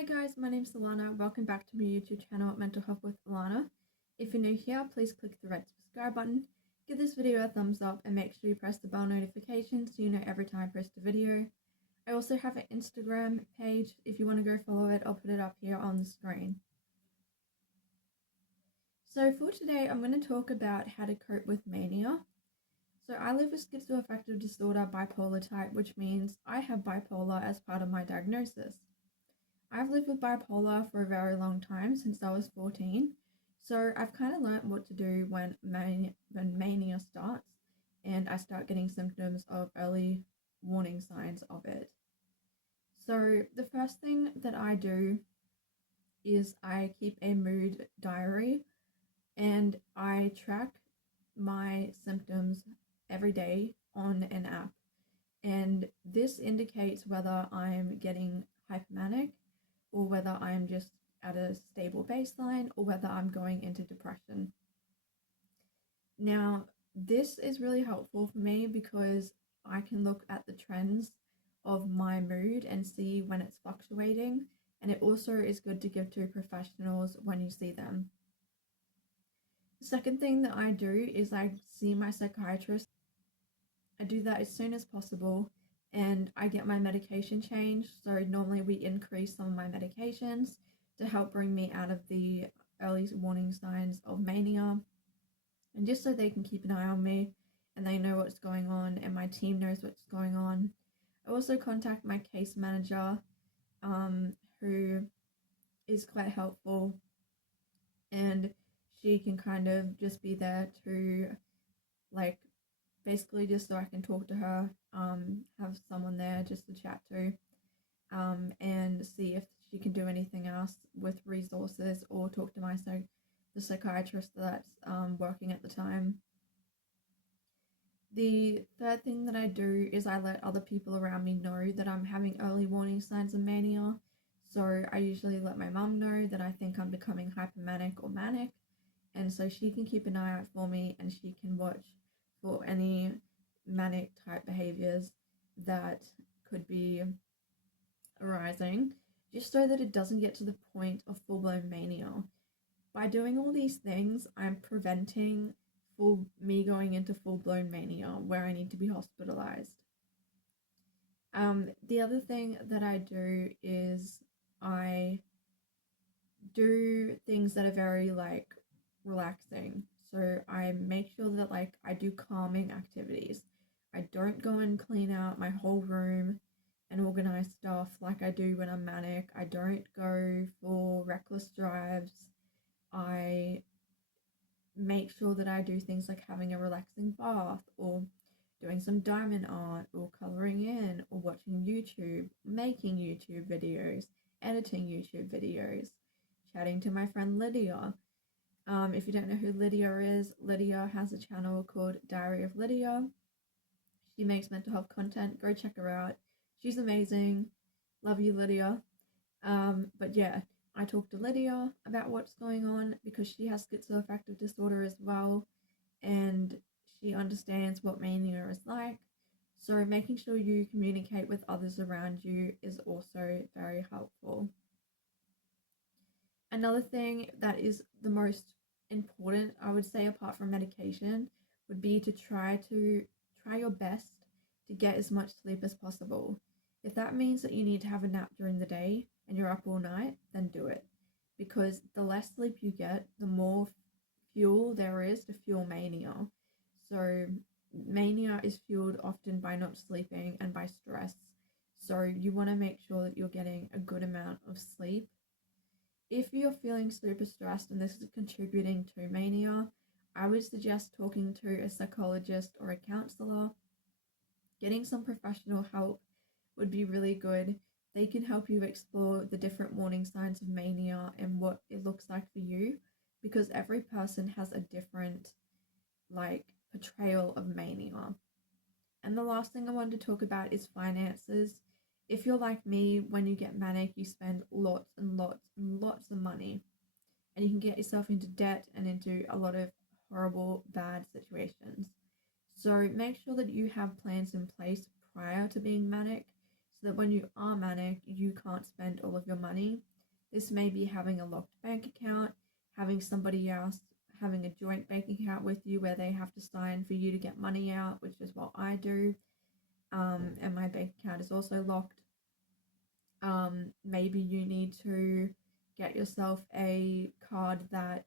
Hi guys, my name's Alana. Welcome back to my YouTube channel, Mental Health with Alana. If you're new here, please click the red subscribe button, give this video a thumbs up, and make sure you press the bell notification so you know every time I post a video. I also have an Instagram page. If you want to go follow it, I'll put it up here on the screen. So for today, I'm going to talk about how to cope with mania. So I live with schizoaffective disorder bipolar type, which means I have bipolar as part of my diagnosis. I've lived with bipolar for a very long time, since I was 14, so I've kind of learnt what to do when mania starts and I start getting symptoms of early warning signs of it. So the first thing that I do is I keep a mood diary and I track my symptoms every day on an app, and this indicates whether I'm getting hypomanic or whether I'm just at a stable baseline or whether I'm going into depression. Now, this is really helpful for me because I can look at the trends of my mood and see when it's fluctuating, and it also is good to give to professionals when you see them. The second thing that I do is I see my psychiatrist. I do that as soon as possible and I get my medication changed. So normally we increase some of my medications to help bring me out of the early warning signs of mania, and just so they can keep an eye on me and they know what's going on and my team knows what's going on. I also contact my case manager, who is quite helpful, and she can kind of just be there to, like, basically just so I can talk to her, have someone there just to chat to, and see if she can do anything else with resources, or talk to the psychiatrist that's working at the time. The third thing that I do is I let other people around me know that I'm having early warning signs of mania. So I usually let my mum know that I think I'm becoming hypomanic or manic, and so she can keep an eye out for me and she can watch for any manic type behaviors that could be arising, just so that it doesn't get to the point of full-blown mania. By doing all these things, I'm preventing me going into full-blown mania where I need to be hospitalized. The other thing that I do is I do things that are very relaxing. So I make sure that I do calming activities. I don't go and clean out my whole room and organize stuff like I do when I'm manic. I don't go for reckless drives. I make sure that I do things like having a relaxing bath, or doing some diamond art, or coloring in, or watching YouTube, making YouTube videos, editing YouTube videos, chatting to my friend Lydia. If you don't know who Lydia is, Lydia has a channel called Diary of Lydia. She makes mental health content. Go check her out. She's amazing. Love you, Lydia. But yeah, I talk to Lydia about what's going on because she has schizoaffective disorder as well, and she understands what mania is like. So making sure you communicate with others around you is also very helpful. Another thing that is the most important, I would say, apart from medication, would be to try your best to get as much sleep as possible. If that means that you need to have a nap during the day and you're up all night, then do it. Because the less sleep you get, the more fuel there is to fuel mania. So mania is fueled often by not sleeping and by stress. So you want to make sure that you're getting a good amount of sleep. If you're feeling super stressed and this is contributing to mania, I would suggest talking to a psychologist or a counselor. Getting some professional help would be really good. They can help you explore the different warning signs of mania and what it looks like for you, because every person has a different portrayal of mania. And the last thing I wanted to talk about is finances. If you're like me, when you get manic, you spend lots and lots and lots of money, and you can get yourself into debt and into a lot of horrible, bad situations. So make sure that you have plans in place prior to being manic, so that when you are manic, you can't spend all of your money. This may be having a locked bank account, having somebody else having a joint bank account with you where they have to sign for you to get money out, which is what I do. And my bank account is also locked. Maybe you need to get yourself a card that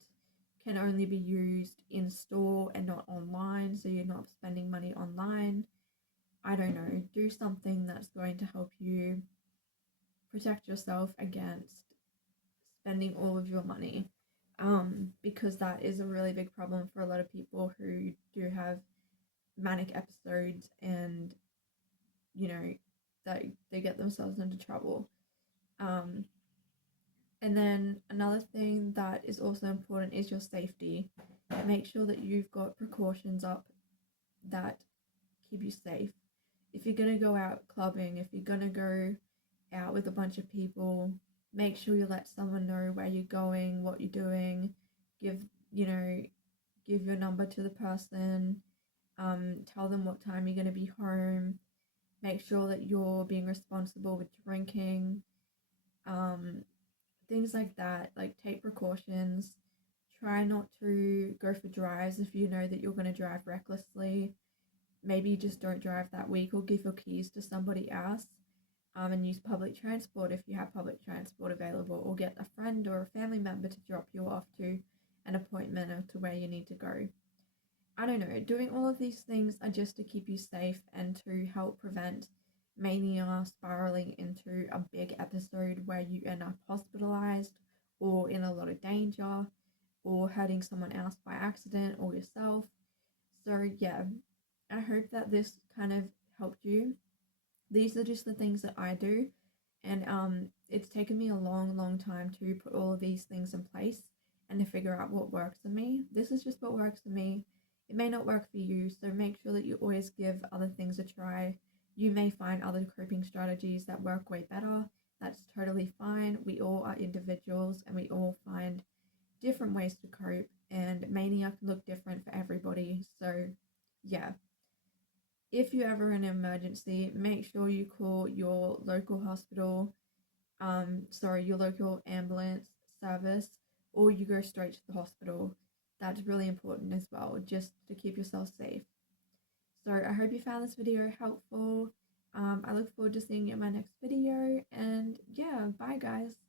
can only be used in store and not online, so you're not spending money online. I don't know, do something that's going to help you protect yourself against spending all of your money. Because that is a really big problem for a lot of people who do have manic episodes, and you know that they get themselves into trouble. Um, and then another thing that is also important is your safety. Make sure that you've got precautions up that keep you safe. If you're gonna go out clubbing, if you're gonna go out with a bunch of people, make sure you let someone know where you're going, what you're doing. Give you know, give your number to the person. Tell them what time you're gonna be home. Make sure that you're being responsible with drinking. Um, Things like that. Like take precautions. Try not to go for drives if you know that you're gonna drive recklessly. Maybe just don't drive that week, or give your keys to somebody else, and use public transport if you have public transport available, or get a friend or a family member to drop you off to an appointment or to where you need to go. I don't know, doing all of these things are just to keep you safe and to help prevent mania spiraling into a big episode where you end up hospitalized or in a lot of danger or hurting someone else by accident or yourself. So, yeah, I hope that this kind of helped you. These are just the things that I do, and it's taken me a long time to put all of these things in place and to figure out what works for me. This is just what works for me. It may not work for you, so make sure that you always give other things a try. You may find other coping strategies that work way better. That's totally fine. We all are individuals and we all find different ways to cope, and mania can look different for everybody. So, yeah, if you ever in an emergency, make sure you call your local hospital, your local ambulance service, or you go straight to the hospital. That's really important as well, just to keep yourself safe. So I hope you found this video helpful. I look forward to seeing you in my next video, and yeah, bye guys.